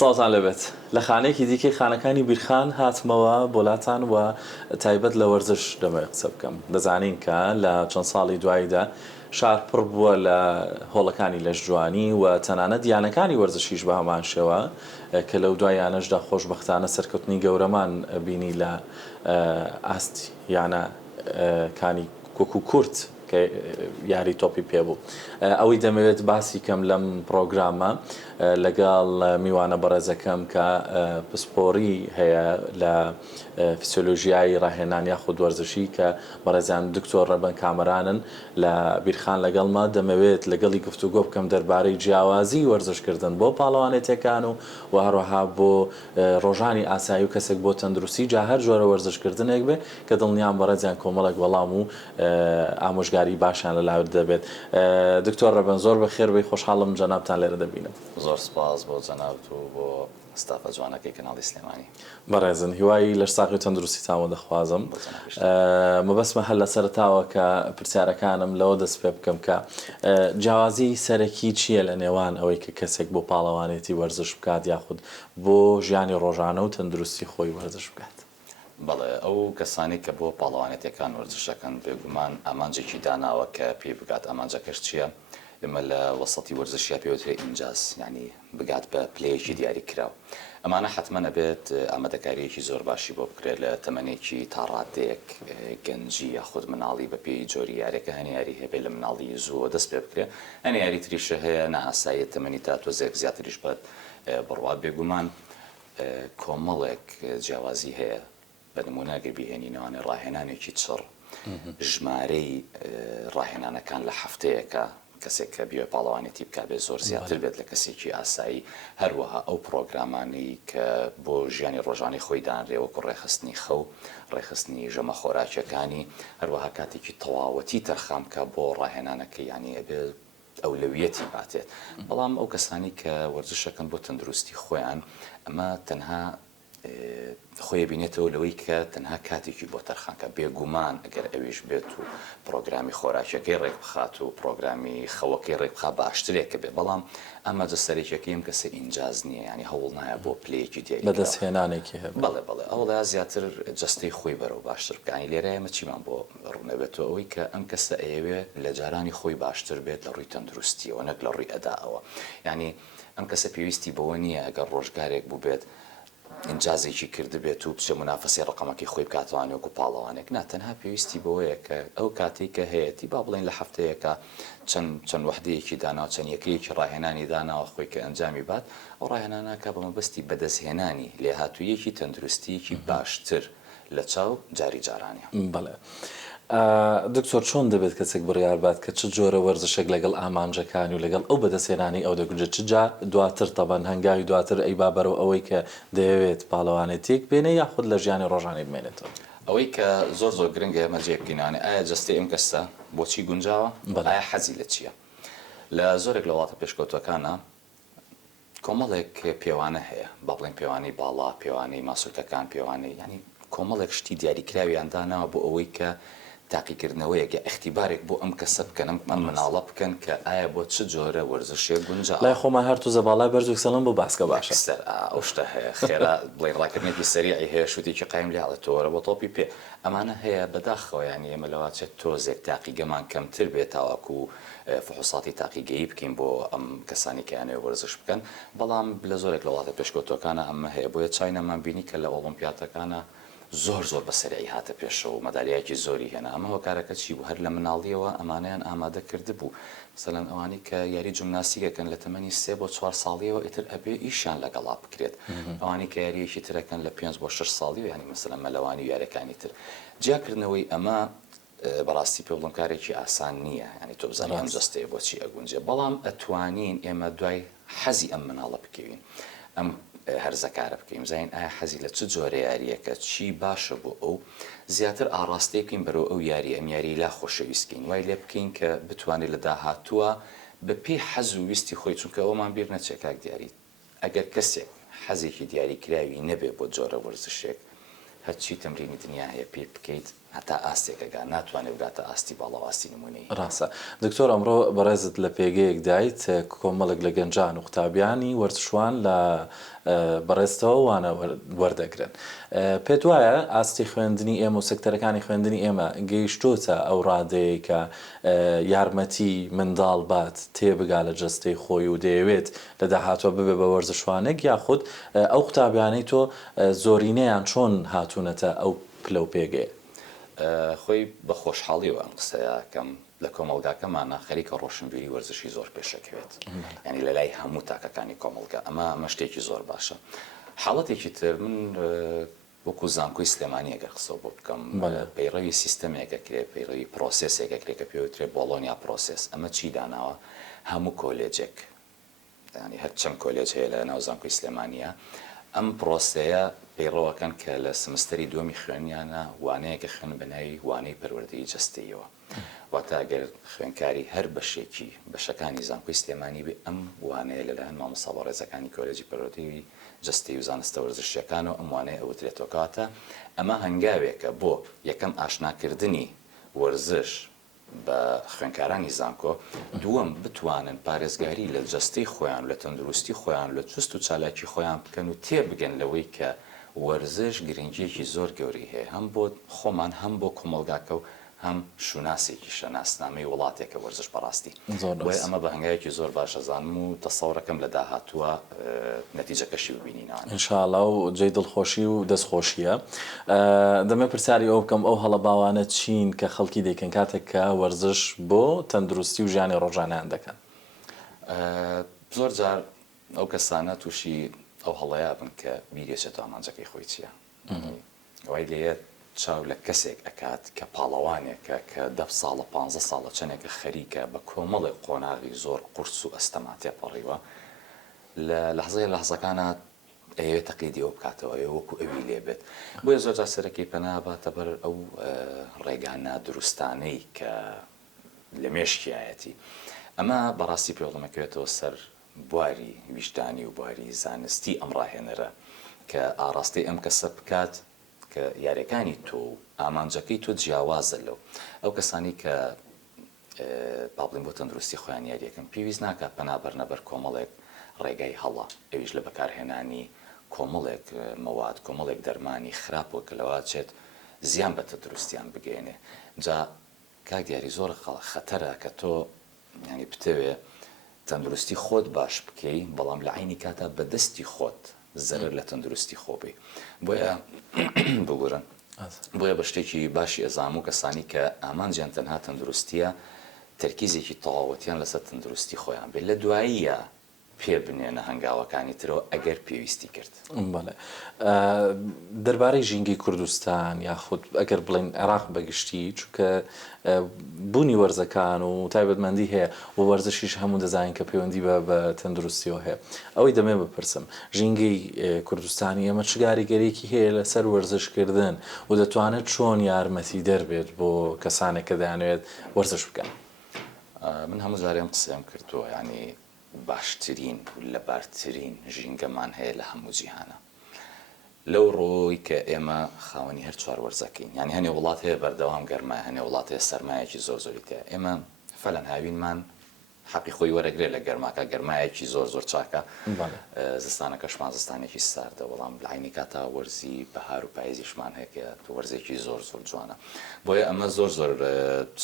ساڵتان لەبێت لە خانەیەکی دیکەی خانەکانی بیرخان هاتمەوە بۆلاتان و تایبەت لە وەرزش دەمە قسە بکەم. دەزانین کە لە چەند ساڵی دواییدا شار پڕ بووە لە هۆڵەکانی لەشجوانی و تەنانەت دیانەکانی وەرزشیش بە هەمان شێوە کە لەو دوایانەشدا خۆشبەختانە سەرکەوتنی گەورەمان بینی لە ئاستی یانە کانی کۆکو کورت کە یاری تۆپی پێبوو. ئەوەی دەمەوێت باسی کەم لەم پرۆگرامە لەگەڵ میوانە بەڕێزەکەم کە پسپۆری هەیە لە فسیۆلۆژیایی ڕاهێنان یاخود وەرزشی کە بەڕێزان دکتۆر ڕەبەن کامەرانن لە بیرخان لەگەڵما دەمەوێت لەگەڵی گفتوگۆ بکەم دەربارەی جیاوازی وەرزشکردن بۆ پاڵەوانێتەکان و هەروەها بۆ ڕۆژانی ئاسایی و کەسێک بۆ تەندروستی جا هەر جۆرە وەرزشکردنێک بێ کە دڵنیان بەڕێزیان کۆمەڵێک وەڵام و ئامۆژگاری باشیان لەلاوت دەبێت. دکتۆر ڕەبەن زۆر بەخێر بێی خۆشحاڵم جەنابتان لێرە دەبینم. زۆر سپاس بۆ جەنابەت و بۆ ستافە جوانەکەی کەناڵی سلێمانی. بەڕێزن هیوای لە ساقی تەندروستیتانەوە دەخوازم. مەبەستمە هەر لە سەرتاوە کە پرسیارەکانم لەوە دەست پێ بکەم کە جیاوازی سەرەکی چییە لە نێوان ئەوەی کە کەسێک بۆ پاڵەوانێتی وەرزش بکات یاخود بۆ ژیانی ڕۆژانە و تەندروستی خۆی وەرزش بکات؟ بەڵێ ئەو کەسانی کە بۆ پاڵەوانێتەکان وەرزشەکەن بێگومان ئامانجێکی داناوە کە پێی بگات ئامانجەکەش چییە؟ ئێمە لە وەسەڵی وەرزشیا پێوترێ ئینجاز یعنی بگات بە پلەیەکی دیاری کراوە. ئەمانە حتممە نەبێت ئامادەکاریەکی زۆر باشی بۆ بکرێت لە تەمەنێکی تا ڕادەیەک گەنجی یاخود مناڵی بە پێی جۆری یاریەکە هەنی یاری هەبێت لە مناڵی زووە دەست پێ بکرێت هەنی یاری تریشە هەیە نەئاسایی تەمەنی تا تۆزێک زیاتریش بەت بڕوا بێگومان کۆمەڵێک جیاوازی هەیە بە نمونەگە بیهێنینەوەی ڕاهێنانێکی چڕ ژمارەی ڕاهێنانەکان لە هەفتەیەەکە کەسێک کە بیوێ پاڵەوانێتی بکات بێ زۆر زیاتر بێت لە کەسێکی ئاسایی هەروەها ئەو پرۆگرامانی کە بۆ ژیانی ڕۆژانی خۆی دانرێ وەکو ڕێخستنی خەو ڕێخستنی ژەمە خۆراکیەکانی هەروەها کاتێکی تەواوەتی تەرخام کە بۆ ڕاهێنانەکە یانی ئەبێ ئەولەویەتی باتێت. بەڵام ئەو کەسانی کە وەرزشەکەن بۆ تەندروستی خۆیان ئەمە تەنها خۆی بینێتەوە لەوەی کە تەنها کاتێکی بۆ تەرخانکە بێگومان ئەگەر ئەویش بێت و پرۆگرامی خۆراکیەکەی ڕێک بخات و پرۆگرامی خەوەکەی ڕێک بخات باشترێکە بێ بەڵام ئەمە جەسەرێکەکەیم کەسە ئینجاز نییە ینی هەوڵ نایە بۆ پلەیەکی دیاری بەدەستهێنانێکی هەیە. بەڵێ بەڵێ ئەوڵا زیاتر جەستەی خۆی بەرەو باشتر بکانی لێرە ئێمە چیمان بۆ ڕوونەبێتەوە ئەوەی کە ئەم کەسە ئەیەوێ لە جارانی خۆی باشتر بێت لە ڕووی تەندروستیەوە نەک لە ڕووی ئەداەوە. ینی ئەم کەسە پێویستی بەوە نییە ئەگەر ڕۆژگارێک بوو بێت ئینجازێکی کردبێت و بچێ منافەسی ڕقەمەکی خۆی بکاتوانێت وەکو پاڵەوانێک ناتەنها پێویستی بەوەیە کە ئەو کاتێک کە هەیەی با بڵێن لە هەفتەیەکە چەند وەحدەیەکی داناوە چەند یەکەیەکی ڕاهێنانی داناوە خۆی کە ئەنجامی بات ئەو ڕاهێنانەکە بە مەبەستی بەدەستهێنانی لێهاتوویەکی تەندروستیەکی باشتر لە چاو جاری جارانیە. بەڵێ دکتۆر چۆن دەبێت کەسێک بڕیار بات کە چ جۆرە وەرزشێک لەگەڵ ئامانجەکانی و لەگەڵ ئەو بەدەستێنانی ئەو دەگونجێت چجا دواتر تەبەن هەنگاوی دواتر ئەی بابەرەوە ئەوەی کە دەیەوێت پاڵەوانێتێک بێنێ یاخود لە ژیانی ڕۆژانی بمێنێتەوە؟ ئەوەی کە زۆر گرنگە ئێمە جێبکەینانێ ئایا جەستی ئەم کەسە بۆچی گونجاوە ئایا حەزی لە چییە؟ لە زۆرێک لە وڵاتە پێشکەوتەکانە کۆمەڵێک پێوانە هەیە با بڵێن پێوانەی باڵا پێوانەی ماسوولتەکان پێوانەی ینی کۆمەڵێک شتی دیاریکراویان داناوە بۆ ئەوەی کە تاقیکردنەوەیەک ئەختیبارێک بۆ ئەم کەسە بکەن ئەم مناڵە بکەن کە ئایا بۆ چ جۆرە وەرزشێک گونجا لای خۆمان هەر تووزە باڵای بەرز و سەڵم بۆ باسکە باشە سەر ئەو شتە هەیە خێرا بڵێن ڕاکردنێکی سەریعی هەیە شوتێکی قایم لێڵێتەوە بۆ تۆپی پێ ئەمانە هەیە بەداخەوە ینی ئێمە لەواتێت تۆزێک تاقیگەمان کەمتر بێت تاواکو فحوساتی تاقیگەیی بکەین بۆ ئەم کەسانی کە یانەوێ وەرزش بکەن. بەڵام لە زۆرێک لە وڵاتە پێشکەوتەکانە ئەمە هەیە بۆیە چاینەمان بینی کە لە ئۆڵمپیاتەکانە زۆر بە سەرعی هاتە پێشەوە و مەدالیایەکی زۆری هێنا. ئەمە هۆکارەکە چی بوو هەر لە مناڵیەوە ئەمانەیان ئامادە کرده بوو مەسەلەن ئەوانی کە یاری جیمناستیکەکەن لە تەمەنی 3 بۆ 4 ساڵیەوە ئیتر ئەبێ ئیشیان لەگەڵا بکرێت. ئەوانی کە یاریەکی ترەکەن لە 5 بۆ 6 ساڵی و ینی مەسەلەن مەلەوانی و یاریەکانی تر جیاکردنەوەی ئەمە بەڕاستی پێ بڵم کارێکی ئاسان نییە ینی تۆ بزانانی ئەم جەستەیە بۆچی ئەگونجێ بەڵام ئەتوانین ئێمە دوای حەزی ئەم مناڵە بکەوین ئەم هەرزەکارە بکەین زین ئایا حەزی لە چ جۆرە یاریەکە چی باشە بۆ ئەو زیاتر ئاڕاستەیەکەین بەرەو ئەو یاری ئەم یاری لا خۆشەویستکەین وای لێ بکەین کە بتوانێت لە داهاتووە بە پێی حەز و ویستی خۆی چونکە ئەومان بیر نەچێت کاک دیاری ئەگەر کەسێک حەزێکی دیاریکراوی نەبێ بۆ جۆرە وەرزشێک هەرچی تەمرینی دنیا هەیە پێ بکەیت هەتا ئاستێکەکە ناتوانێت بگاتە ئاستی باڵا و ئاستی نمونەی. ڕاستە دکتۆر ئەمڕۆ بەڕێزت لە پێگەیەک دایت کۆمەڵک لە گەنجان و قوتابیانی وەرزشوان لە بەڕێستەوە وانە وەردەگرن. پێت وایە ئاستی خوێندنی ئێمە و سەکتەرەکانی خوێندنی ئێمە گەیشتۆتە ئەو ڕادەیە کە یارمەتی منداڵ بات تێبگا لە جەستەی خۆی و دەیەوێت لە داهاتوە ببێ بە وەرزشوانێک یاخود ئەو قوتابیانەی تۆ زۆرینەیان چۆن هاتوونەتە ئەو پلە و پێگەیە؟ خۆی بە خۆشحاڵیەوە ئەم قسەیە کەم لە کۆمەلگاکەمانە خەریکە ڕۆشنبیری وەرزشی زۆر پێشەکەوێت، ینی لە لای هەموو تاکەکانی کۆمەلگا ئەمە شتێکی زۆر باشە. حاڵەتێکی تر من وەکو زانکۆی سلێمانی ئەگەر قسە بۆ بکەم پەیڕەوی سیستەمێکەکرێ پەیڕەوی پرۆسسێکەکرێت کە پێوترێ بۆڵۆنیا پرۆسس. ئەمە چی داناوە؟ هەموو کۆلێجێک ینی هەر چەند کۆلێج هەیە لە ناو زانکۆی سلێمانیە ئەم پرۆسەیە پەیڕەوەکەن کە لە سمستەری دووەمی خوێنیانە وانەیەکە خوێن بەناوی وانەی پەروەردەی جەستەیەوە. واتە ئەگەر خوێنکاری هەر بەشێکی بەشەکانی زانکۆی سلێمانی بێ ئەم وانەیە لەلایەن مامۆستا بەڕێزەکانی کۆلێجی پەروەردەی جەستەی و زانستە وەرزشیەکانەوە ئەم وانەیە ئەوترێتەوە. کاتە ئەمە هەنگاوێکە بۆ یەکەم ئاشناکردنی وەرزش بە خوێنکارانی زانکۆ، دووەم بتوانن پارێزگاری لە جەستەی خۆیان لە تەندروستی خۆیان لە چست و چالاکی خۆیان بکەن و تێبگەن لەوەی کە وەرزش گرنگیەکی زۆر گەوری هەیە هەم بۆ خۆمان هەم بۆ کۆمەلگاکە و هەم شوناسێکی شەناسنامەی وڵاتێکە وەرزش بەڕاستی. ئەمە بە هەنگایەکی زۆر باشە زانم و تەسەوڕەکەم لە داهاتووە نەتیجەکەشی ببینینەوە ئینشاءڵڵا و جێی دڵخۆشی و دەستخۆشیە. دەمێ پرسیاری ئەو بکەم ئەو هەڵە باوانە چین کە خەڵکی دەیکەن کاتێک کە وەرزش بۆ تەندروستی و ژیانی ڕۆژانەیان دەکەن؟ زۆر جار ئەو کەسانە تووشی ئەو هەڵەیە بن کە بیرێچێتەوە ئامانجەکەی خۆی چییە. ئەوەی لێیە چاو لە کەسێک ئەکات کە پاڵەوانێکە کە 10 ساڵە 15 ساڵە چەندێکە خەریکە بە کۆمەڵێک قۆناغی زۆر قورس و ئەستەما تێپەڕیوە لە لەحزەیە لە لەحزەکانە ئەوێت تەقلیدی ئەو بکاتەوە وەکو ئەوی لێبێت. بۆیە زۆر جار سەرەکی پەناباتە بەر ئەو ڕێگانە دروستانەی کە لە مێشکایەتی. ئەمە بەڕاستی پێوەڵەمەکەوێتەوە سەر بواری ویژدانی و بواری زانستی ئەم ڕاهێنەرە کە ئاڕاستی ئەم کەسە بکات کە یاریەکانی تۆ و ئامانجەکەی تۆ جیاوازە لەو ئەو کەسانی کە پاڵین بۆ تەندروستی خۆیان یاریەکەن پێویست ناکات پەنابەرنە بەر کۆمەڵێک ڕێگای هەڵە ئەویش لە بەکارهێنانی کۆمەڵێک مەواد کۆمەڵێک دەرمانی خراپەوە کە لەوا چێت زیان بە تەندروستیان بگەێنێ. جا کاک دیاری زۆر خەتەرە کە تۆ ینی بتەوێ تەندروستی خۆت باش بکەی بەڵام لە عینی کاتا بەدەستی خۆت زەرر لە تەندروستی خۆبی. بۆیە بگورن بۆیە بە شتێکی باشی ئەزام و کەسانی کە ئامانجیان تەنها تەندروستیە تەرکیزێکی تەواوەتیان لەسەر تەندروستی خۆیان بێت لە دواییە پێ بنێنە هەنگاوەکانی ترەوە ئەگەر پێویستی کرد. بەڵێ دەربارەی ژینگەی کوردستان یاخود ئەگەر بڵێن عێراق بەگشتی چونکە بوونی وەرزەکان و تایبەتمەندی هەیە و وەرزشیش هەموو دەزانین کە پەیوەندی بە تەندروستیەوە هەیە. ئەوەی دەمێ بپرسم ژینگەی کوردستانی ئەمە چ کاریگەرێکی هەیە لەسەر وەرزشکردن و دەتوانێت چۆن یارمەتی دەربێت بۆ کەسانێک کە دەیانوێت وەرزش بکەن؟ من هەموو جارێم قسەم کردووە ینی باشترین و لە بارترین ژینگەمان هەیە لە هەموو جیهانە لەو ڕۆی کە ئێمە خاوەنی هەر چوار وەرزەکەین. ینی هەنێ وڵات هەیە بەردەوام گەرمای هەنێ وڵات هەیە سەرمایەکی زۆر زۆری تێ ئێمە فەلەن هاوینمان حەقی خۆی وەرەگرێت لە گەرماکە گەرمایەکی زۆر زۆر چاکە زستانەکەشمان زستانێکی ساردە بەڵام لە عینی کاتا وەرزی بەهار و پاییزیشمان هەیە کە وەرزێکی زۆر زۆر جوانە. بۆیە ئەمە زۆر زۆر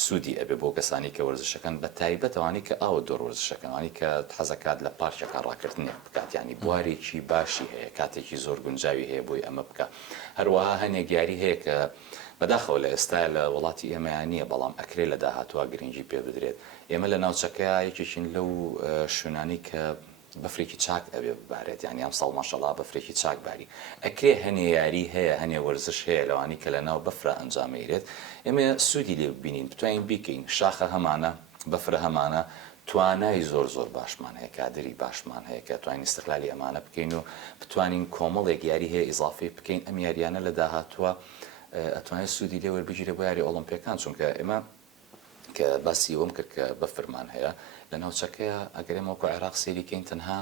سوودی ئەبێ بۆ کەسانی کە وەرزشەکەن بە تایبەتەوانی کە ئاوە دۆر وەرزشەکەنوانی کە حەزەکات لە پارکێکە ڕاکردنێک بکات ینی بوارێکی باشی هەیە کاتێکی زۆر گونجاوی هەیە بۆی ئەمە بکە. هەروەها هەنێک یاری هەیە کە بەداخەوە لە ئێستا لە وڵاتی ئێمەیان نییە بەڵام ئەکرێ لە داهاتوە گرنگی پێ بدرێت. ئێمە لە ناوچەکە یەکێکین لەو شوێنانی کە بەفرێکی چاک ئەبێ ببارێت ینی ئەم ساڵ ماشەڵڵا بەفرێکی چاک باری ئەکرێ هەنێ یاری هەیە هەنێ وەرزش هەیە لەوانی کە لە ناو بەفرە ئەنجامەیرێت ئێمە سوودی لێ ببینین بتوانین بیکەین شاخە هەمانە بەفرە هەمانە توانای زۆر زۆر باشمان هەیە کادری باشمان هەیە کە توانین استقلالی ئەمانە بکەین و بتوانین کۆمەڵێک یاری هەیە ئیزافی بکەین ئەم یاریانە لە داهاتووە ئەتوانێت سوودی لێ وەربگیرێ بۆ یاری ئۆلمپیەکان چونکە ئێمە کە باسی ئەوم کرد کە بەفرمان هەیە لە ناوچەکەیە ئەگەر ئێمە وەکو عێراق سەیریکەین تەنها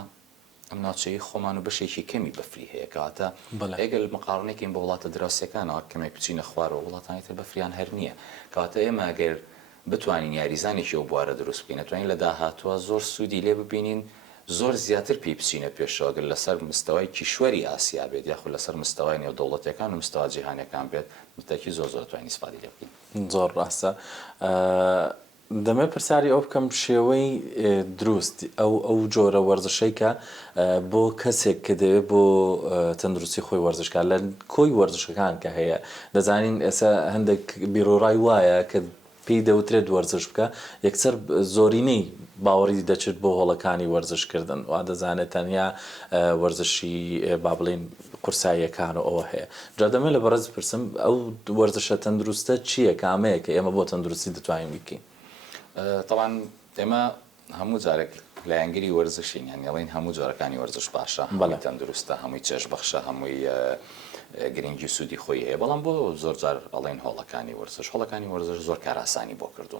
ئەم ناوچەی خۆمان و بەشێکی کەمی بەفری هەیە کەواتە بەڵێ. ئەگەر مقارنێکین بە وڵاتە دراوسەکانەوە کەمێک بچینە خوارەوە وڵاتانی تر بەفریان هەر نییە کەواتە ئێمە ئەگەر بتوانین یاریزانێکی ئەو بوارە دروست بکەین ئەتوانین لە داهاتوە زۆر سوودی لێ ببینین زۆر زیاتر پێی بچینە پێشەوە ئەگەر لەسەر مستەوای کیشوەری ئاسیا بێت یاخود لەسەر مستەوای نێودەوڵەتیەکان و مستەوا جیهانیەکان بێت متەکی زۆر توانین ئیسفادە لێ بکەین. زۆر ڕاستە. دەمێ پرسیاری ئەو بکەم شێوەی دروست ئەو جۆرە وەرزشەی کە بۆ کەسێک کە دەوێت بۆ تەندروستی خۆی وەرزشکار لە کۆی وەرزشەکان کە هەیە دەزانین ئێستا هەندێک بیرۆڕای وایە کە پێی دەوترێت وەرزش بکە یەکسەر زۆرینەی باوەڕی دەچێت بۆ هۆڵەکانی وەرزشکردن وا دەزانێت تەنیا وەرزشی با بڵێن قورساییەکان و ئەوە هەیە جا دەمێت لە بەڕێز پرسم ئەو وەرزشە تەندروستە چییە کامەیە کە ئێمە بۆ تەندروستی دەتوانین بکەین؟ طبعا ئێمە هەموو جارێک لایەنگری وەرزشین یان ئەڵین هەموو جۆرەکانی وەرزش باشە هەمووی تەندروستە هەمووی چێژبەخشە هەمووی گرنگی سوودی خۆی هەیە بەڵام بۆ زۆر جار ئەڵین هۆڵەکانی وەرزش زۆر کاراسانی بۆ کردو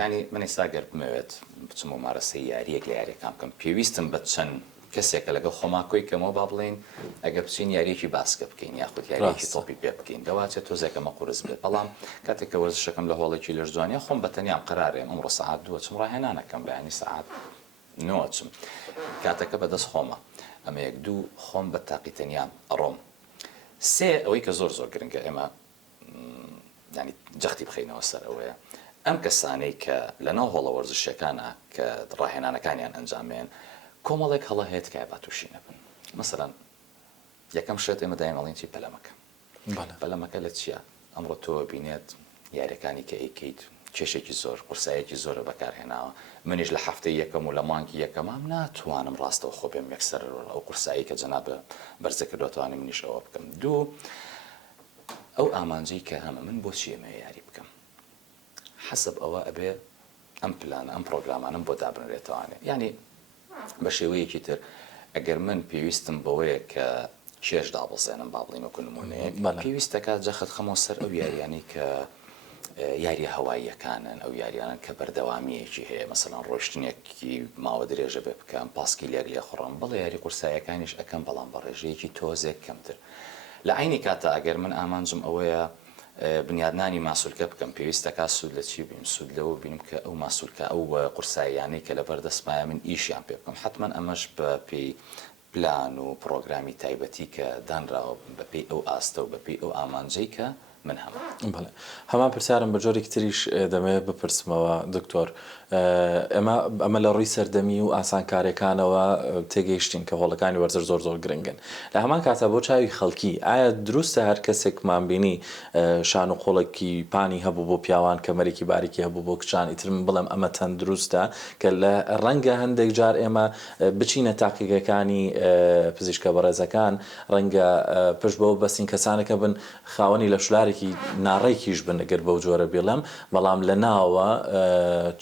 ینی من ئێستا گەر بمەوێت بچم و مارەسەی یاریەک لە یاریەکان بکەم پێویستم بە چەند کەسێکە لەگەڵ خۆماکۆی کەمەوە با بڵێن ئەگە بچین یاریەکی باسکە بکەین یاخود یاریەکی تۆپی پێ بکەین دەواتێت تۆزێکەمە قورس بێت بەڵام کاتێککە وەرزشەکەم لە هۆڵێکی لەژدوانیا خۆم بەتەنیام قرارێم ئەمڕۆ سەعات 2 چم ڕاهێنانەکەم بەیانی سەعات 9 چم کاتەکە بەدەست خۆمە ئەمە یەک دوو خۆم بە تاقیتەنیام ئەڕۆم سێ ئەوەی کە زۆر گرنگە ئێمە ینی جەختی بخەینەوە سەر ئەوەیە ئەم کەسانەی کە لەناو هۆڵە وەرزشەکانە کە ڕاهێنانەکانیان ئەنجامێن کۆمەڵێک هەڵە هەیە تکایە با تووشی نەبن مەسەڵەن یەکەم شێت ئێمە دایم ئەڵێن چی پەلەمەکە پەلەمەکە لە چییە ئەمڕۆ تۆ بینێت یاریەکانی کە ئەیکەیت کێشێکی زۆر قورسایەکی زۆرە بەکارهێناوە منیش لە هەفتەی یەکەم و لە مانگی یەکەمام ناتوانم ڕاستەوە خۆ بێم یەکسەر ئەو قورسایی کە جەناب بەرزە کردوتوانم منیش ئەوە بکەم دوو ئەو ئامانجەی کە هەمە من بۆچی ئێمە یاری بکەم حەسب ئەوە ئەبێ ئەم پلانە ئەم پرۆگرامانم بۆ دابنرێتوانێ ینی بە شێوەیەکی تر ئەگەر من پێویستم بەوەیە کە چێژ دابڵزێنم با بڵین وەکو نمونەیەک پێویستەکە جەخت خەمەوە سەر ئەو یاریانی کە یاری هەواییەکانن ئەو یاریانن کە بەردەوامیەکی هەیە مەسەڵەن ڕۆشتنێکی ماوە درێژە بێ بکەم پاسکی لێک لێ خوڕم بەڵێ یاری قورساییەکانیش ئەەکەم بەڵام بە ڕێژەیەکی تۆزێک کەمتر لە عینی کاتە ئەگەر من ئامانجم ئەوەیە بنیادنانی ماسوولکە بکەم پێویستەکە سوود لە چی بیم سوود لەوە بینم کە ئەو ماسوولکە ئەو قورساییانەی کە لە بەردەستمایە من ئیشیان پێ بکەم حتمما ئەمەش بە پێی پلان و پرۆگرامی تایبەتی کە دانراوە بەپێی ئەو ئاستە و بەپێی ئەو ئامانجەی کە من هەم هەمان پرسیارم بە جۆرێک تریش دەمەوێت بپرسمەوە دکتۆر ئەمە لە ڕووی سەردەمی و ئاسانکاریەکانەوە تێگەیشتین کە هۆڵەکانی وەرزش زۆر گرنگن لە هەمان کاتە بۆ چاوی خەڵکی ئایا دروستە هەر کەسێکمان بینی شان و قۆڵێکی پانی هەبوو بۆ پیاوان کەمەرێکی باریکی هەبوو بۆ کچان ئیتر من بڵێم ئەمە تەندروستە کە لە ڕەنگە هەندێک جار ئێمە بچینە تاقیگەکانی پزیشکە بەڕێزەکان ڕەنگە پشت بەوە بەستین کەسانەکە بن خاوەنی لە شولارێکی ناڕێکیش بن ئەگەر بەو جۆرە بێڵم بەڵام لە ناوە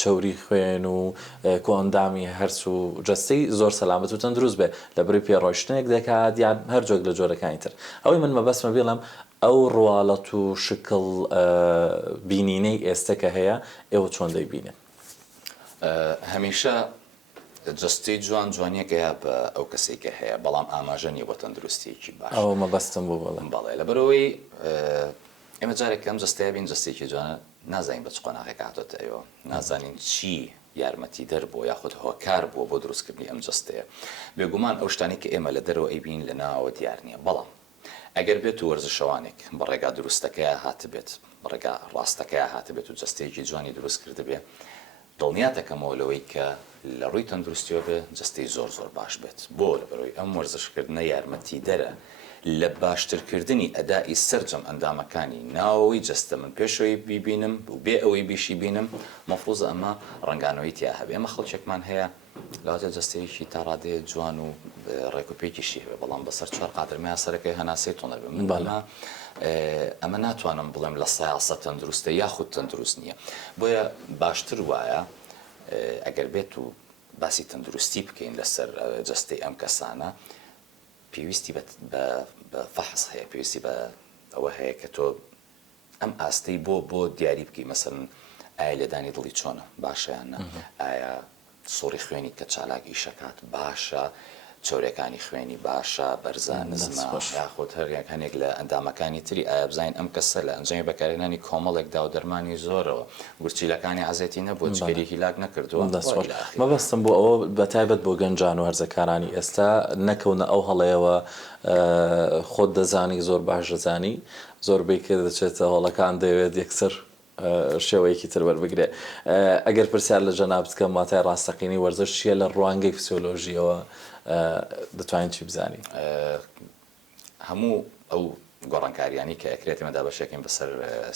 چەوری خوێن و کۆندامی هەرس و جەستەی زۆر سەلامەت و تەندروست بێ لە بڕی پێڕۆشتنێک دەکات یان هەر جۆک لە جۆرەکانی تر ئەوەی من مەبەستمە بێڵم ئەو ڕواڵەت و شکڵ بینینەی ئێستا کە هەیە ئێوە چۆن دەیبینن؟ هەمیشە جستی جوانیەکەیە بە ئەو کەسێکە هەیە بەڵام ئاماژەنی بۆ تەندروستیەکی باش ئەوە مەبەستم بۆ بڵێم باڵێ لە بەرەوەی ئێمە جارێک ئەم جستەیە بین جستێکی جوانە نازانین بە چ قۆناغێک هاتۆتە ئێوە نازانین چی یارمەتی دەربۆ یاخود هۆکار بووە بۆ دروستکردنی ئەم جستەیە بێگومان ئەو شتانی کە ئێمە لە دەرەوە ئەیبین لە ناوە دیار نییە بەڵام ئەگەر بێت و وەرزشەوانێک بە ڕێگا دروستەکەیە هاتبێت بە ڕێگا ڕاستەکەیە هاتبێت و جستەیەکی جوانی دروست کردبێ دڵنیاتەکەمەوە لەوەی کە لە ڕووی تەندروستیەوە بێ جستەی زۆر باش بێت بۆ لە بەرەوەی ئەم وەرزشکردنە یارمەتی دەرە لە باشترکردنی ئەدای سەرجەم ئەندامەکانی ناوەوەی جستە من پێشەوەی بیبینم و بێ ئەوەی بیشی بینم مەفروزە ئەمە ڕنگانەوەی تیا هەبێ ئەمە خەڵکێکمان هەیە لاواتە جستەیەکی تا ڕادەیە جوان و ڕێکوپێکیشی هەبێ بەڵام بەسەر چوار قادرمەیە سەرەکەی هەناسەی تۆ نەبێ من ئەمە ناتوانم بڵێم لە سایاسە تەندروستە یاخود تەندروست نییە بۆیە باشتر وایە ئەگەر بێت و باسی تەندروستی بکەین لەسەر جستەی ئەم کەسانە پێویستی بە فەحس هەیە پێویستی بە ئەوە هەیە کە تۆ ئەم ئاستەی بۆ دیاری بکەی مەسەڵەن ئایا لێدانی دڵی چۆنە باشە یان نە ئایا سۆڕی خوێنی کە چالاک ئیشەکات باشە چۆرەکانی خوێنی باشە بەرزە نزمە یاخود هەریەکانێک لە ئەندامەکانی تری ئایا بزانین ئەم کەسە لە ئەنجەمی بەکارهێنانی کۆمەڵێکدا و دەرمانی زۆرەوە گورچیلەکانی عەزێتی نەبووە جگەری هیلاک نەکردووە مەبەستم بۆ ئەوە بەتایبەت بۆ گەنجان و هەرزەکارانی ئێستا نەکەونە ئەو هەڵەیەوە خۆت دەزانی زۆر باش دەزانی زۆربەی کە دەچێتە هەڵەکان دەوێت یەکسەر شێوەیەکی تر وەربگرێ ئەگەر پرسیار لە جەناب بکەم واتای ڕاستەقینی وەرزش چییە لە ڕوانگەی فسیۆلۆژیەوە دەتوانین چی بزانین هەموو ئەو گۆڕانکاریانی کە ئەکرێتی مەدا بەشێکین بەسەر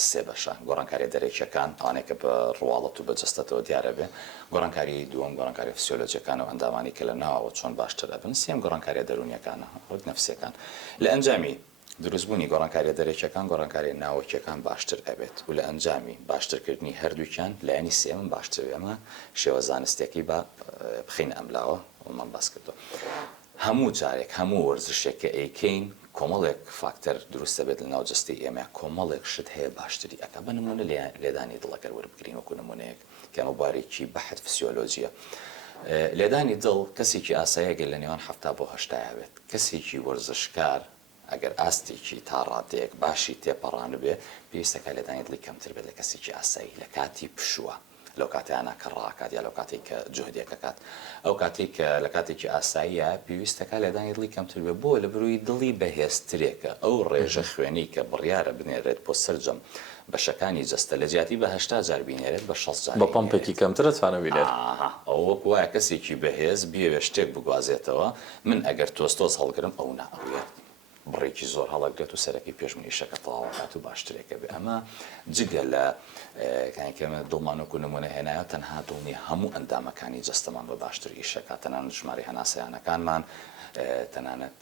سێ بەشە گۆڕانکاری دەرێکیەکان ئەوانەیە کە بە ڕواڵەت و بەجەستەتەوە دیارە بێ گۆڕانکاری دووەم گۆڕانکاری فسیۆلۆجیەکان و ئەندامانی کە لە ناوەوە چۆن باشتر ئەبن سێم گۆڕانکاریە دەرونیەکانە وەک نەفسیەکان لە ئەنجامی دروستبوونی گۆڕانکاریە دەرێکیەکان گۆڕانکاری ناوەکیەکان باشتر ئەبێت و لە ئەنجامی باشترکردنی هەردووکیان لایەنی سێمم باشتر ئەمە شێوە زانستێکی بە بخین ئەملاوە ومان باس کردو هەموو جارێک هەموو وەرزشێک کە ئەیکەین کۆمەڵێک فاکتەر دروستە بێت لە ناوجەستی ئێمە کۆمەڵێک شت هەیە باشتری ئەکە بە نمونە لێدانی دڵەکە وەربگرین وەکو نمونەیەک کە ئەمە بارێکی بەحت فسیۆلۆجیە لێدانی دڵ کەسێکی ئاساییەگەر لە نێوان 7 بۆ 8 بێت کەسێکی وەرزشکار ئەگەر ئاستێکی تا ڕادەیەک باشی تێپەڕانە بێ پێویستەکە لێدانی دڵی کەمتر بێت لە کەسێکی ئاسایی لە کاتی پشووە لەو کاتیانە کە ڕاکات یا لەو کاتێک کە جهدێکە کات ئەو کاتێک کە لە کاتێکی ئاساییە پێویستەکە لێدانی دڵی کەمتر بێ بۆ لە بروی دڵی بەهێزترێکە ئەو ڕێژە خوێنی کە بڕیارە بنێرێت بۆ سەرجەم بەشەکانی جەستە لە جیاتی بە 80 جار بینێرێت بە 6 جار بە پەمپێکی کەمترە توانە بینێت ئەو وەکو وایە کەسێکی بەهێز بێوێ شتێک بگوازێتەوە من ئەگەر تۆستۆز هەڵگرم ئەو ناوێت بڕێکی زۆر هەڵەگرێت و سەرەکی پێشمنی شەکە تەواوەکات و باشترێکە بێ ئەمە جگە لە کەمە دڵمانۆکو نمونە هێنایە تەنها دڵنی هەموو ئەندامەکانی جەستەمان بە باشتر ئیشەکە تەنانەت ژماری هەناسەیانەکانمان تەنانەت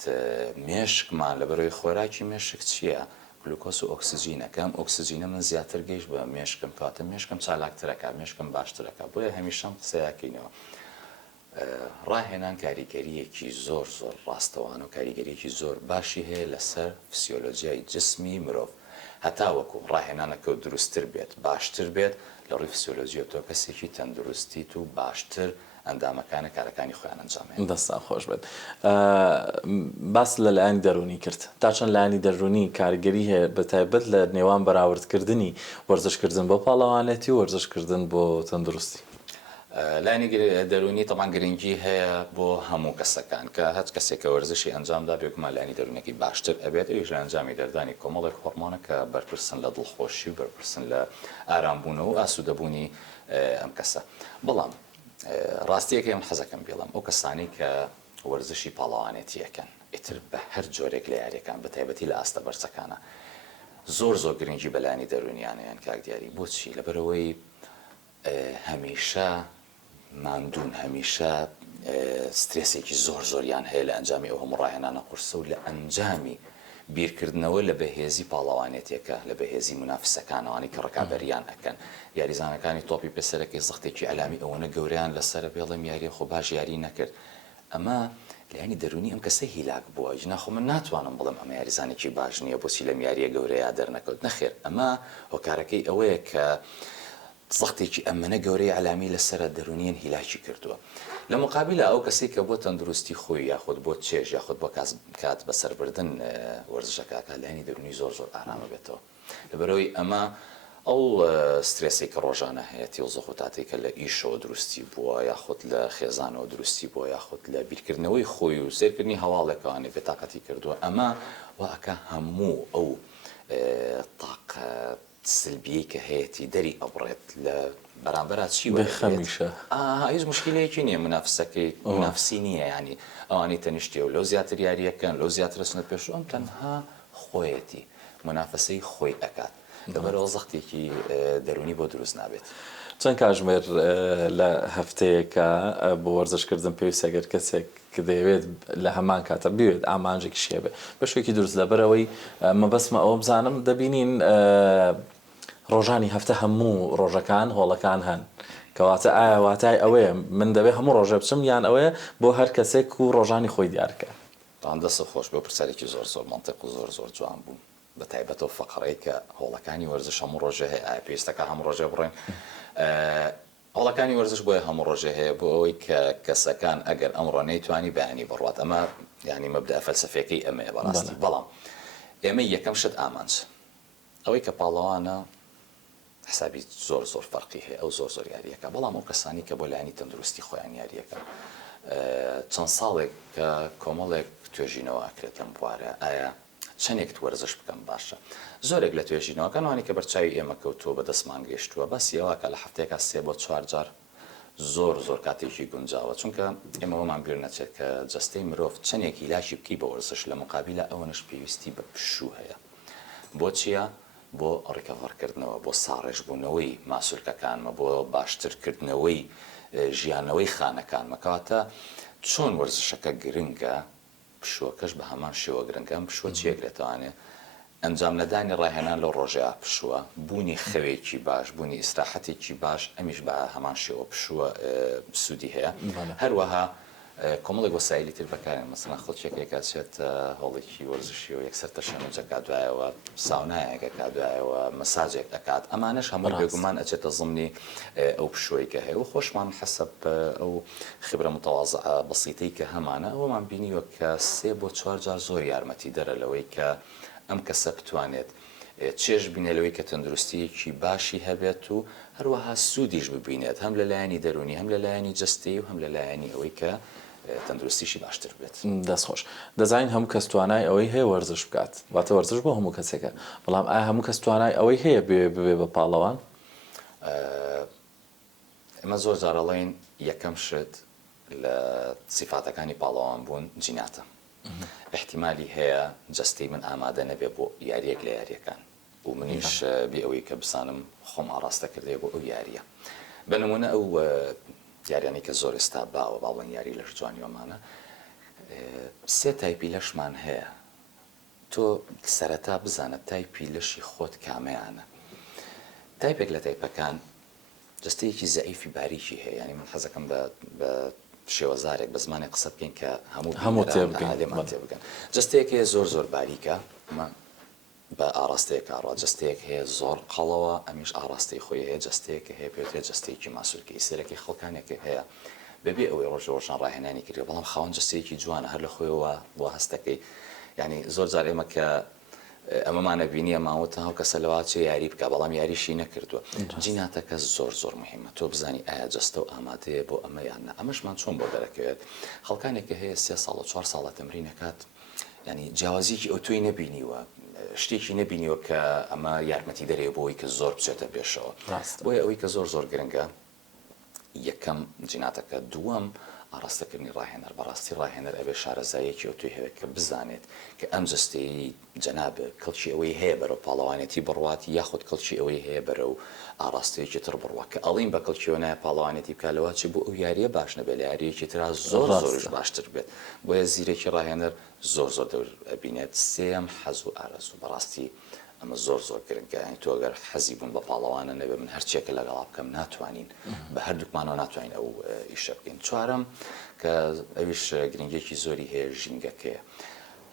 مێشکمان لە بەرەوەی خۆراکی مێشک چییە؟ گلوکۆز و ئۆکسجینەکەم ئۆکسجینە من زیاتر گەیشت بە مێشکم کاتە مێشکم چالاکترەکە مێشکم باشترەکە بۆیە هەمیشەم قسەیەکەینەوە ڕاهێنان کاریگەریەکی زۆر زۆر ڕاستەوان و کاریگەریەکی زۆر باشی هەیە لەسەر فسیۆلۆژیای جسمی مرۆڤ هەتا وەکو ڕاهێنانەکە دروستتر بێت باشتر بێت لە ڕووی فسیۆلۆژیە تۆ کەسێکی تەندروستیت و باشتر ئەندامەکانە کارەکانی خۆیان ئەنجامێن دەستان خۆش بێت باس لە لایەنی دەرونی کرد تا چەند لایەنی دەرونی کاریگەری هەیە بەتایبەت لە نێوان بەراوردکردنی وەرزشکردن بۆ پاڵەوانێتی و وەرزشکردن بۆ تەندروستی لایەنی دەرونی تەمان گرنگی هەیە بۆ هەموو کەسەکان کە هەچ کەسێکە وەرزشی ئەنجامدا بێکمان لایەنی دەرونێکی باشتر ئەبێت ئەویش لە ئەنجامی دەردانی کۆمەڵێک هۆرمۆنە کە بەرپرسن لە دڵخۆشی و بەرپرسن لە ئارامبوونەوە و ئاسوودەبوونی ئەم کەسە بەڵام ڕاستیەکە من حەزەکەم بێڵم ئەو کەسانی کە وەرزشی پاڵەوانێتیەکەن ئیتر بە هەر جۆرێک لە یاریەکان بە تایبەتی لە ئاستە بەرچەکانە زۆر زۆر گرنگی بە لایەنی دەرونیانەیان کاک دیاری بۆچی لەبەرەوەی هەمیشە ماندوون هەمیشە سترێسێکی زۆر زۆریان هەیە لە ئەنجامی ئەو هەموو ڕاهێنانە قورسە و لە ئەنجامی بیرکردنەوە لە بەهێزی پاڵەوانێتیەکە لە بەهێزی منافسەکانەوانی کە ڕکابەریان ئەەکەن یاریزانەکانی تۆپی پێسەرەکەی زەختێکی ئەلامی ئەوەنە گەوریان لەسەر بێڵم یاریە خۆ باش یاری نەکرد ئەمە لایەنی دەرونی ئەم کەسە هیلاک بووە جناخۆ من ناتوانم بڵم ئەمە یاریزانێکی باش نییە بۆچی لەم یاریە گەورەیە دەرنەکەوت نەخێر ئەمە هۆکارەکەی ئەوەیە کە زەختێکی ئەمەنە گەورەی علامی لەسرە دەرونیان هیلاکی کردووە لە مقابلە ئەو کەسی کە بۆ تەندروستی خۆی یاخود بۆ چێژ یاخود بۆ کات بەسەربردن وەرزشەکە لایەنی دەرونی زۆر زۆر ئارامە بێتەوە لەبەرەوەی ئەمە ئەو سترێسی کە ڕۆژانە هەیەی و زەخوتاتی کە لە ئیشەوە دروستی بووە یاخود لە خێزانەوە دروستی بووە یاخود لە بیرکردنەوەی خۆی و سێرکردنی هەواڵێکەوانی بێتاقەتی کردووە ئەمە واکە هەموو ئەو تاقە سلبیەی کە هەیەی دەری ئەبڕێت لە بەرامبەرات چی خەمیشە هیچ مشکلەیەکی نییە منافسەکەی منافسی نییە ینی ئەوانی تەنیشتیە و لەو زیاتر یاریەکەن لەو زیاتر سنە پێش ئەم تەنها خۆیەتی منافسەی خۆی ئەکات لەبەرەوە زەختێکی دەرونی بۆ دروست نابێت چەند کاتژمێر لە هەفتەیەکە بۆ وەرزشکردن پێویستە گەر کەسێک کە دەیەوێت لە هەمان کاتە بوێت ئامانجێکی شێبێ بەشێکی دروست لەبەرەوەی مەبەستمە ئەوە بزانم دەبینین ڕۆژانی هەفتە هەموو ڕۆژەکان هۆڵەکان هەن کەواتە ئایا واتای ئەوەیە من دەبێت هەموو ڕۆژە بچم یان ئەوەیە بۆ هەر کەسێک و ڕۆژانی خۆی دیارکە دەستە خۆش بۆ پرسیارێکی زۆر زۆر منطق و زۆر زۆر جوان بوو بە تایبەتەوە فەقڕەی کە هۆڵەکانی وەرزش هەموو ڕۆژە هەیە ئایا پێویستەکە هەموو ڕۆژە بڕێن هەوڵەکانی وەرزش بۆیە هەموو ڕۆژێ هەیە بۆ ئەوەی کە کەسەکان ئەگەر ئەمڕۆ نەیتوانی بەیانی بڕوات ئەمە ینی مەبدە فەلسەفەکەی ئەمەیە بەڕاستی بەڵام ئێمە یەکەم شت ئامانج ئەوەی کە پاڵەوانە حسابی زۆر زۆر فەرقی هەیە ئەو زۆر زۆر یاریەکە بەڵام ئەو کەسانی کە بۆ لایانی تەندروستی خۆیان یاریەکە چەند ساڵێک کە کۆمەڵێک توێژینەوە ئەکرێت لەم بوارە ئایا چەندێک وەرزش بکەم باشە زۆرێک لە توێژینەوەکانوانی کە بەرچاوی ئێمە کەوتووە بەدەستمان گەشتووە بەسی ئەوەکە لە هەفتەیەکە 3 بۆ 4 جار زۆر زۆر کاتێکی گونجاوە چونکە ئێمەوەمان بیر نەچێت کە جەستەی مرۆڤ چەندێکی لاشی بکەی بە وەرزش لە مقابلە ئەوەنش پێویستی بە پشوو هەیە بۆ چییە؟ بۆ ڕیکەڤەرکردنەوە بۆ ساڕێژبوونەوەی ماسوولکەکانمە بۆ باشترکردنەوەی ژیانەوەی خانەکانمە کەواتە چۆن وەرزشەکە گرنگە پشووەکەش بە هەمان شێوە گرنگە ئەم پشووە چیەکرێتوانێت ئەنجام نەدانی ڕاهێنان لە ڕۆژەیە پشووە بوونی خەوێکی باش بوونی ئیسراحەتێکی باش ئەمیش بە هەمان شێوە پشووە سوودی هەیە هەروەها کۆمەڵێک وەسایلی تر بەکارێن مەسەڵەن خەڵکێکێکە چێت هەوڵێکی وەرزشی و یەکسەر تەشەنجەکە دوایەوە ساونایەکە دوایەوە مەساجێک دەکات ئەمانەش هەموو بێگومان ئەچێتە زمانی ئەو پشووەیەکە هەیە و خۆشمان حەسەب ئەو خبرە متەواضع بەسیتەی کە هەمانە ئەوەمان بینیوە کە 3 بۆ 4 جار زۆر یارمەتی دەرە لەوەی کە ئەم کەسە بتوانێت چێژ بینێلەوەی کە تەندروستیەکی باشی هەبێت و هەروەها سوودیش ببینێت هەم لە لایەنی دەرونی هەم لە لایەنی جەستی و هەم لە لایەنی ئەوەی کە تەندروستیشی باشتر بێت دەستخۆش دەزانین هەموو کەس توانای ئەوەی هەیە وەرزش بکات واتە وەرزش بۆ هەموو کەسێکە بەڵام ئایا هەموو کەس توانای ئەوەی هەیە ببێ بە پاڵەوان ئێمە زۆر جارەڵێن یەکەم شت لە سیفاتەکانی پاڵەوان بوون جیناتە احتیمالی هەیە جەستەی من ئامادە نەبێ بۆ یاریەک لە یاریەکان و منیش بێ ئەوەی کە بسانم خۆم ئاڕاستە کردێ بۆ ئەو یاریە بە نمونە ئەو یاریانی کە زۆر ئێستا باوە باڵێن یاری لەش جوانیۆمانە 3 تایپی لەشمان هەیە تۆ سەرەتا بزانە تایپی لەشی خۆت کامەیانە تایپێک لە تایپەکان جەستەیەکی زەعیفی باریکی هەیە ینی من حەزەکەم بە شێوەزارێک بە زمانی قسە بکەین کە هەموو تێبگەن جەستەیەک هەیە زۆر زۆر باریکە بە ئاراستەیە کاڕات جەستەیەک هەیە زۆر قەڵەوە ئەمیش ئاراستەی خۆی هەیە جەستەیەکە هەیە پێوترێت جەستەیەکی ماسوولکەی سەرەکی خەڵکانێکە هەیە بەبێ ئەوەی ڕۆژان ڕاهێنانی کردێ بەڵام خاوەن جەستەیەکی جوانە هەر لە خۆیەوە بۆ هەستەکەی ینی زۆر جار ئێمە کە ئەمەمانە بینیە ماوەتە هەو کەسە لەواچێ یاری بکە بەڵام یاریشی نەکردووە جیناتەکە زۆر زۆر مهمە تۆ بزانی ئایا جەستە و ئامادەیە بۆ ئەمە یاننا ئەمەشمان چۆن بۆ دەرەکەوێت خەڵکانێکە هەیە 3 ساڵ و 4 ساڵە تەمرینەکات ینی جیاوازیکی ئەو تۆی نەبینیوە شتێکی نەبینیوە کە ئەمە یارمەتی دەرێ بۆی کە زۆر بچێتە پێشەوە بۆیە ئەوەی کە زۆر زۆر گرنگە یەکەم جیناتەکە دووەم ئاراستەکردنی ڕاهێنەر بەڕاستی ڕاهێنەر ئەبێ شارەزایەکی ئەو توی هەیە کە بزانێت کە ئەم جەستەی جەنابێت کەڵکی ئەوەی هەیە بەرەو پاڵەوانێتی بڕواتی یاخود کەڵکی ئەوەی هەیە بەرەو ئاراستەیەکی تر بڕوە کە ئەڵین بە کەڵکیەوە نایە پاڵەوانێتی بکالەوە چی بۆ ئەو یاریە باش نەبێت لە یاریەکی ترا زۆر زۆرش باشتر بێت بۆیە زیرێکی ڕاهێنەر زۆر زۆر دەبینێت سێم حەز و ئارەزوو بەڕاستی ئەمە زۆر زۆر گرنگە یانی تۆ ئەگەر حەزی بوون بە پاڵەوانە نەبێ من هەرچێکە لەگەڵا بکەم ناتوانین بە هەردووکمانەوە ناتوانین ئەو ئیشە بکەین چوارەم کە ئەویش گرنگێکی زۆری هەیە ژینگەکەیە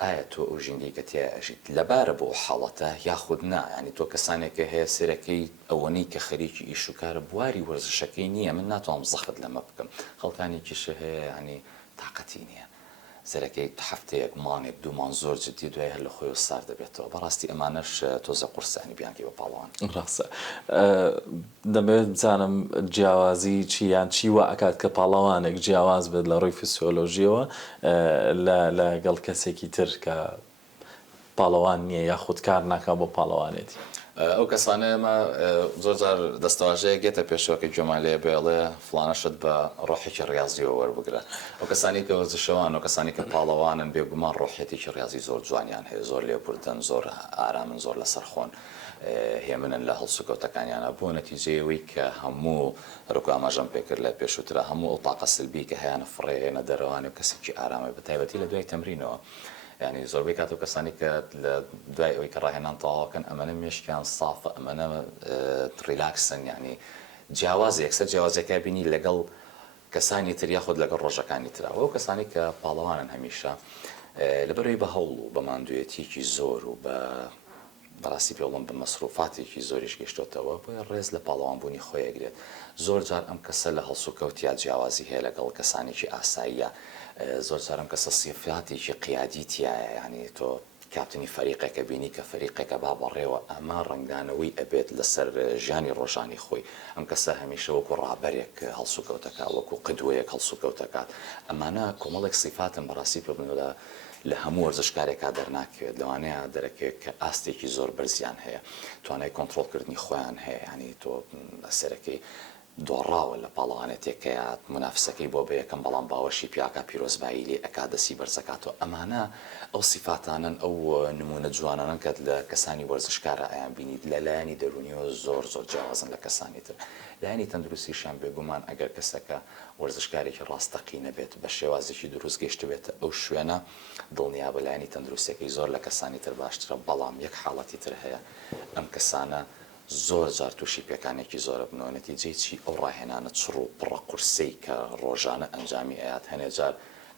ئایا تۆ ئەو ژینگەی تیا ئەژیت لەبارە بۆ حاڵەتە یاخود نا ینی تۆ کەسانێکە هەیە سەرەکەی ئەوەنەی کە خەریکی ئیشوکارە بواری وەرزشەکەی نییە من ناتوانم زەخت لەمە بکەم خەڵکانێکیش هەیە ینی تااقەتی نییە سەرەکەی هەفتەیەک مانێک دوومان زۆر جددی دوای هەر لە خۆی و سار دەبێتەوە بەڕاستی ئەمانەش تۆزە قورسانی بیانکەی بە پاڵەوان ڕاستە دەبێت بزانم جیاوازی چیان چی وە ئەکات کە پاڵەوانێک جیاواز بێت لە ڕووی فسیۆلۆژیەوە لەگەڵ کەسێکی تر کە پاڵەوان نییە یاخود کار ناکات بۆ پاڵەوانێتی ئەو کەسانە ئەمە زۆر جار دەستەواژەیە گێتە پێشەوەکە گوێمان لێ بێڵێ فڵانەشت بە ڕۆحێکی ڕاضیەوە وەربگرە ئەو کەسانی کە وەرزشەوان و کەسانی کە پاڵەوانن بێگومان ڕۆحێتێکی ڕاضی زۆر جوانیان هەیە زۆر لێبوردن زۆر ئارامن زۆر لەسەر خۆن هێمنن لە هەڵسوکەوتەکانیانە بۆ نەتیجەیەوەی کە هەموو ڕووکو ئاماژەم پێکرد لە پێشووترە هەموو ئەو تاقە سلبی کە هەیەە فڕێنە دەرەوانێ و کەسێکی ئارامە بە تایبەتی لە دوای تەمرینەوە ینی زۆربەی کات و کەسانی کە لە دوای ئەوەی کە ڕاهێنان تەواوەکەن ئەمەنە مێشکیان سافە ئەمەنە ڕیلاکسن ینی جیاواز یەکسەر جیاوازەکە بینی لەگەڵ کەسانی تر یاخود لەگەڵ ڕۆژەکانی ترەوە ئەو کەسانی کە پاڵەوانن هەمیشە لەبەرەوەی بە هەوڵ و بە ماندوویەتیکی زۆر و بە بەڕاستی پێوڵم بە مەسروفاتێکی زۆریش گەشتۆتەوە بۆیە ڕێز لە پاڵەوانبوونی خۆیەگرێت زۆر جار ئەم کەسە لە هەڵسوکەوت یا جیاوازی هەیە لەگەڵ کەسانێکی ئاساییە زۆر جار ئەم کەسە سیفاتێکی قیادی تایە یعنی تۆ کاپتنی فەریقێکە بینی کە فەریقێکە با بەڕێوە ئەمە ڕنگدانەوەی ئەبێت لەسەر ژیانی ڕۆژانی خۆی ئەم کەسە هەمیشە وەکو ڕابەرێک هەڵسوکەوتەکە وەکو قدوەیەک هەڵسوکەوتەکات ئەمانە کۆمەڵێک سیفاتن بەڕاستی پێ بنەوە لە هەموو وەرزشکارێکا دەرناکەوێت لەوانەیە دەرەکەوێت کە ئاستێکی زۆر بەرزیان هەیە توانای کۆنتترۆلکردنی خۆیان هەیە ینی تۆ سەرەکەی دۆڕاوە لە پاڵەوانێتێکەیە منافسەکەی بۆ بە یەکەم بەڵام باوەشی پیاکە پیرۆزبایی لێ ئەکا دەسی بەرزەکاتەوە ئەمانە ئەو سیفاتانن ئەو نمونە جوانانن کە لە کەسانی وەرزشکارە ئەیان بینیت لە لایەنی دەرونیەوە زۆر زۆر جیاوازن لە کەسانی تر لایەنی تەندروستیشان بێگومان ئەگەر کەسەکە وەرزشکارێکی ڕاستەقی نەبێت بە شێوازێکی دروست گەشتبێتە ئەو شوێنە دڵنیا بە لایەنی تەندروستێکی زۆر لە کەسانی تر باشترە بەڵام یەک حاڵەتی تر هەیە ئەم کەسانە زۆر جار تووشی پێکانێکی زۆرە بنەوەنەتی جێی ئەو ڕاهێنانە چڕ و پڕە قورسەی کە ڕۆژانە ئەنجامی ئەیات هەنێ جار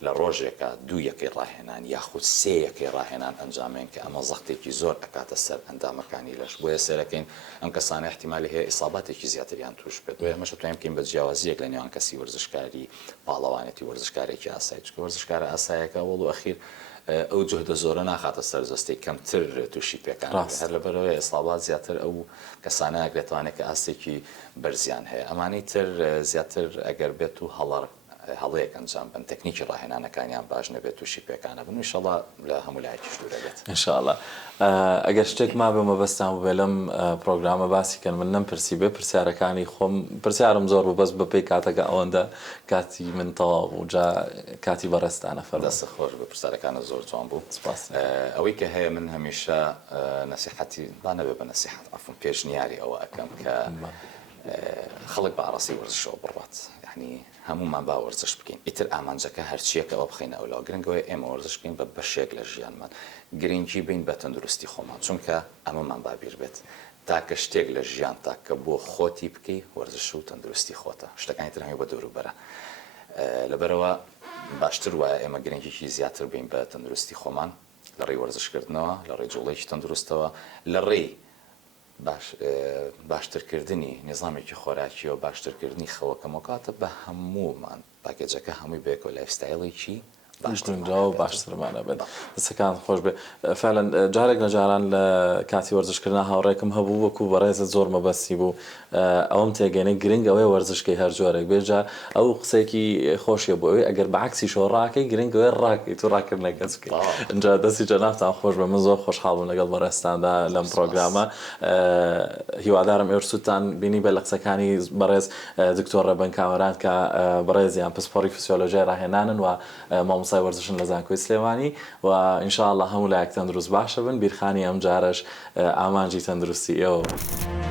لە ڕۆژێکە دوو یەکەی ڕاهێنان یاخود سێ یەکەی ڕاهێنان ئەنجامێن کە ئەمە زەختێکی زۆر ئەکاتە سەر ئەندامەکانی لەش بۆیە سێرەکەین ئەم کەسانە احتیمالی هەیە ئیساباتێکی زیاتریان توش بێت بۆیە ئەمەش توانین بکەین بە جیاوازیەک لە نێوان کەسی وەرزشکاری پاڵەوانێتی وەرزشکارێکی ئاسایی چکە وەرزشکارە ئاسایەکە وەڵ و ئەخیر ئەو جهدە زۆرە ناخاتە سەر جەستەی کەمتر تووشی پێکان هەر لەبەرەوەی ئیسابات زیاتر ئەو کەسانەیە دەتوانێت کە ئاستێکی بەرزیان هەیە ئەمانەی تر زیاتر ئەگەر بێت و هەڵەیەک ئەنجام بن تەکنیکی ڕاهێنانەکانیان باش نەبێت تووشی پێکانە بن ئینشەڵا لە هەموو لایەکیش دوورە بێت ئینشاءڵڵا ئەگەر شتێک ما بێ مەبەستان بێ لەم پرۆگرامە باسی کەن من نەمپرسی بێ پرسیارەکانی خۆم پرسیارم زۆر بوو بەس بەپێی کاتەکە ئەوەندە کاتی من تەواو بوو جا کاتی بەڕێستانە فەرموو دەستە خۆش بە پرسیارەکانە زۆر جوان بوو سپاس ئەوەی کە هەیە من هەمیشە نەسیحەتی با نەبێ بە نەسیحەت عەفوان پێشنیاری ئەوە ئەکەم کە خەڵک بە ئاڕاستی وەرزشەوە بڕوات یعنی هەمومان با وەرزش بکەین ئیتر ئامانجەکە هەرچیەکە ئەوە بخەینە ئەولا گرنگەوەی ئێمە وەرزش بکەین بە بەشێک لە ژیانمان گرنگی بین بە تەندروستی خۆمان چونکە ئەمەمان بابیر بێت تاکە شتێک لە ژیان تاکە بۆ خۆتی بکەی وەرزش و تەندروستی خۆتە شتەکانی تر هەمووی بە دووروبەرە لەبەرەوە باشتر وایە ئێمە گرنگێکی زیاتر بین بە تەندروستی خۆمان لە ڕێی وەرزشکردنەوە لە ڕێی جوڵەیەکی تەندروستەوە لە ڕێی باشترکردنی نظامێکی خۆراکی و باشترکردنی خەوەکەمەکاتە بە هەموومان پاکێجەکە هەمووی بێکەوە لایفستایڵێکی باشترنجاو و باشترمانە بێت دەستەکان خۆش بێ فعلا جارێک لە جاران لە کاتی وەرزشکردن هاوڕێکم هەبوو وەکو بەڕێزە زۆر مەبەستی بوو ئەوەم تێگەێنێ گرنگ ئەوەی وەرزشکەی هەر جۆرێک بێجا ئەو قسێکی خۆشیە بۆ ئەوەی ئەگەر بەعکسی شۆڕاکەی گرنگ ئەوەی ڕاکەی تو ڕاکردنە کەس بکەی اینجا دەستی جەنابتان خۆش بێ من زۆر خۆشحاڵ بووم لەگەڵ بەڕێستاندا لەم پرۆگرامە هیوادارم ئێرسوتان بینی بە لە قسەکانی بەڕێز دکتۆر ڕەبەن کامەران کە بەڕێزیان پسپۆڕی فسیۆلۆژیای ڕاهێنانن و مامۆستای وەرزشن لە زانکۆی سلێمانی و ئینشاءڵڵا هەموو لایەک تەندروست باشە بن بیرخانی ئەم جارەش ئامانجی تەندروستی ئێوە